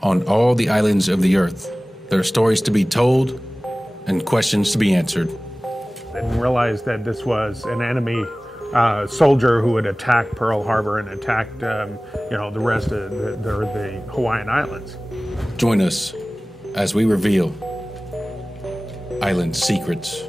on all the islands of the earth. There are stories to be told and questions to be answered. And realized that this was an enemy soldier who had attacked Pearl Harbor and attacked, the rest of the Hawaiian Islands. Join us as we reveal island secrets.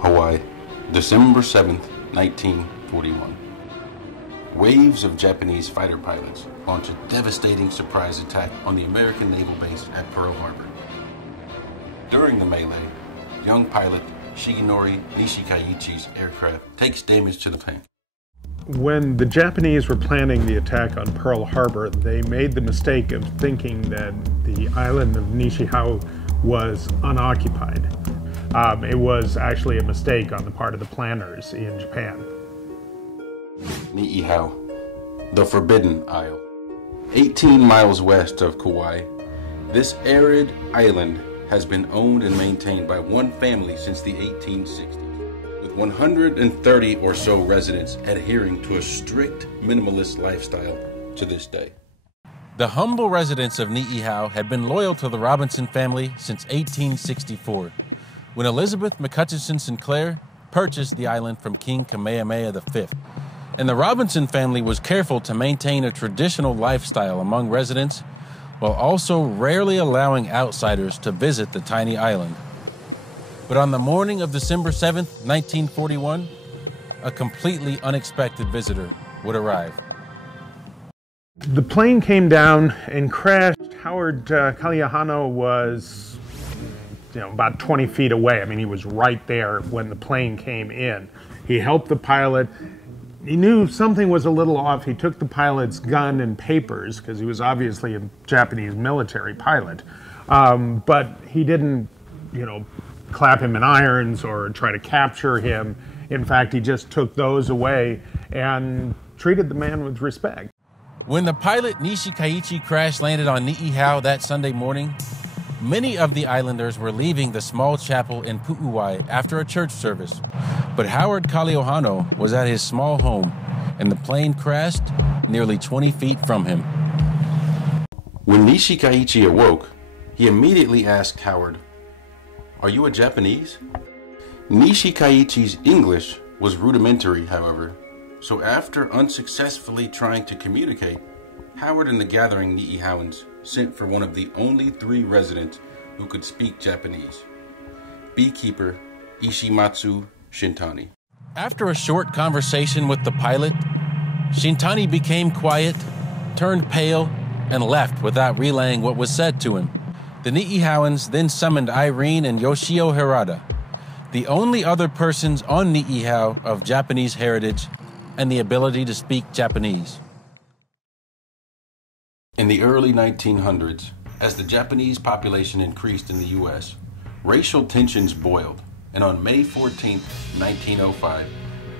Hawaii, December 7th, 1941. Waves of Japanese fighter pilots launch a devastating surprise attack on the American naval base at Pearl Harbor. During the melee, young pilot Shigenori Nishikaichi's aircraft takes damage to the tank. When the Japanese were planning the attack on Pearl Harbor, they made the mistake of thinking that the island of Niihau was unoccupied. It was actually a mistake on the part of the planners in Japan. Niihau, the Forbidden Isle. 18 miles west of Kauai, this arid island has been owned and maintained by one family since the 1860s, with 130 or so residents adhering to a strict minimalist lifestyle to this day. The humble residents of Niihau had been loyal to the Robinson family since 1864, when Elizabeth McCutcheon Sinclair purchased the island from King Kamehameha V. And the Robinson family was careful to maintain a traditional lifestyle among residents, while also rarely allowing outsiders to visit the tiny island. But on the morning of December 7th, 1941, a completely unexpected visitor would arrive. The plane came down and crashed. Howard Kaliahano was about 20 feet away. I mean, he was right there when the plane came in. He helped the pilot. He knew something was a little off. He took the pilot's gun and papers, because he was obviously a Japanese military pilot. But he didn't, clap him in irons or try to capture him. In fact, he just took those away and treated the man with respect. When the pilot Nishikaichi crash landed on Niihau that Sunday morning, many of the islanders were leaving the small chapel in Pu'uwai after a church service. But Howard Kaliahano was at his small home, and the plane crashed nearly 20 feet from him. When Nishikaichi awoke, he immediately asked Howard, "Are you a Japanese?" Nishikaichi's English was rudimentary, however, so after unsuccessfully trying to communicate, Howard and the gathering Niihauans sent for one of the only 3 residents who could speak Japanese, beekeeper Ishimatsu Shintani. After a short conversation with the pilot, Shintani became quiet, turned pale, and left without relaying what was said to him. The Niihauans then summoned Irene and Yoshio Harada, the only other persons on Niihau of Japanese heritage and the ability to speak Japanese. In the early 1900s, as the Japanese population increased in the U.S., racial tensions boiled, and on May 14, 1905,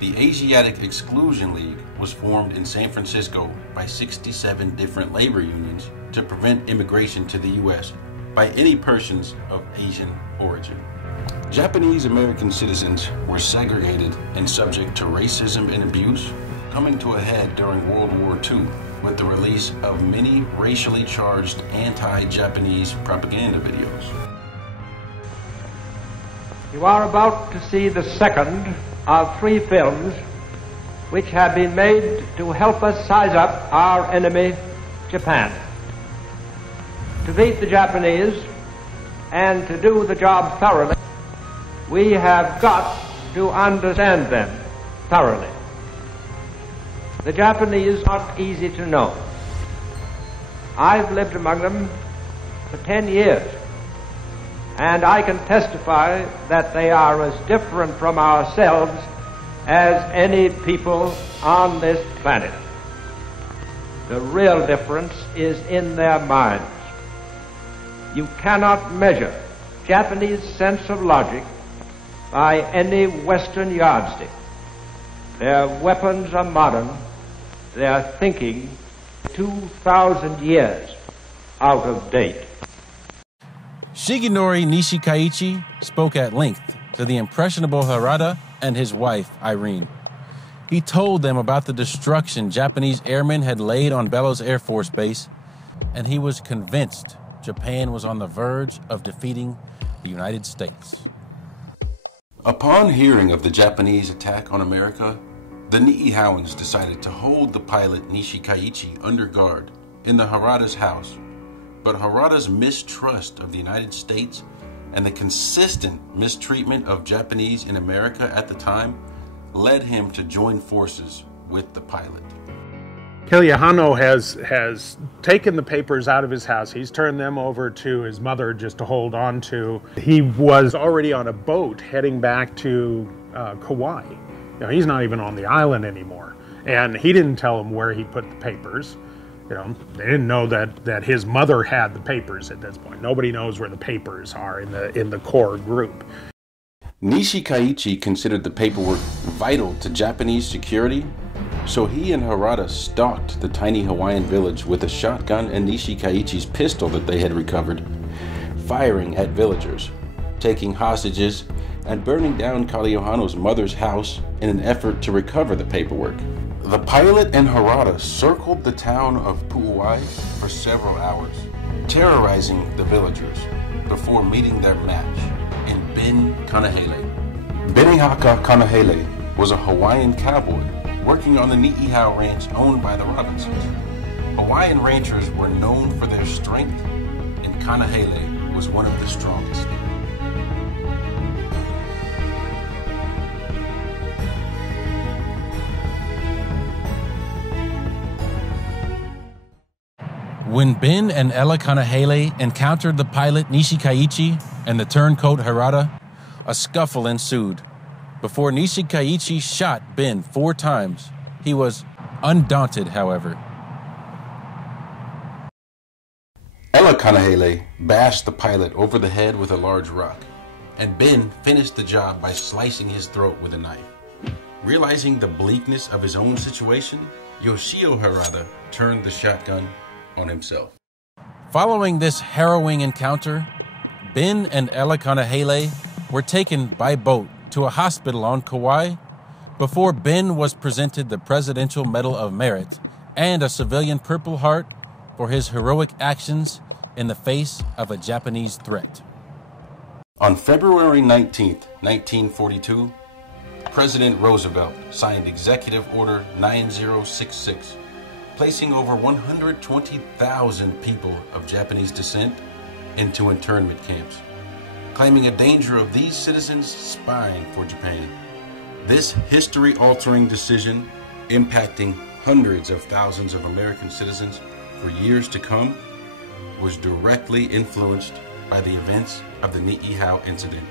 the Asiatic Exclusion League was formed in San Francisco by 67 different labor unions to prevent immigration to the U.S. by any persons of Asian origin. Japanese American citizens were segregated and subject to racism and abuse, coming to a head during World War II with the release of many racially charged anti-Japanese propaganda videos. You are about to see the second of 3 films which have been made to help us size up our enemy, Japan. To beat the Japanese and to do the job thoroughly, we have got to understand them thoroughly. The Japanese are not easy to know. I've lived among them for 10 years, and I can testify that they are as different from ourselves as any people on this planet. The real difference is in their minds. You cannot measure Japanese sense of logic by any Western yardstick. Their weapons are modern, their thinking 2,000 years out of date. Shigenori Nishikaichi spoke at length to the impressionable Harada and his wife, Irene. He told them about the destruction Japanese airmen had laid on Bellows Air Force Base, and he was convinced Japan was on the verge of defeating the United States. Upon hearing of the Japanese attack on America, the Niihauans decided to hold the pilot Nishikaichi under guard in the Harada's house. But Harada's mistrust of the United States and the consistent mistreatment of Japanese in America at the time led him to join forces with the pilot. Kaliahano has taken the papers out of his house. He's turned them over to his mother just to hold on to. He was already on a boat heading back to Kauai. You know, he's not even on the island anymore. And he didn't tell them where he put the papers. You know, they didn't know that his mother had the papers at this point. Nobody knows where the papers are in the core group. Nishikaichi considered the paperwork vital to Japanese security, so he and Harada stalked the tiny Hawaiian village with a shotgun and Nishikaichi's pistol that they had recovered, firing at villagers, taking hostages, and burning down Kaliahano's mother's house in an effort to recover the paperwork. The pilot and Harada circled the town of Pu'uai for several hours, terrorizing the villagers before meeting their match in Ben Kanahele. Benihaka Kanahele was a Hawaiian cowboy working on the Niihau Ranch owned by the Robinsons. Hawaiian ranchers were known for their strength, and Kanahele was one of the strongest. When Ben and Ella Kanahele encountered the pilot Nishikaichi and the turncoat Harada, a scuffle ensued. Before Nishikaichi shot Ben 4 times, he was undaunted, however. Ella Kanahele bashed the pilot over the head with a large rock, and Ben finished the job by slicing his throat with a knife. Realizing the bleakness of his own situation, Yoshio Harada turned the shotgun on himself. Following this harrowing encounter, Ben and Ella Kanahele were taken by boat to a hospital on Kauai before Ben was presented the Presidential Medal of Merit and a civilian Purple Heart for his heroic actions in the face of a Japanese threat. On February 19, 1942, President Roosevelt signed Executive Order 9066, placing over 120,000 people of Japanese descent into internment camps, claiming a danger of these citizens spying for Japan. This history-altering decision, impacting hundreds of thousands of American citizens for years to come, was directly influenced by the events of the Niihau incident.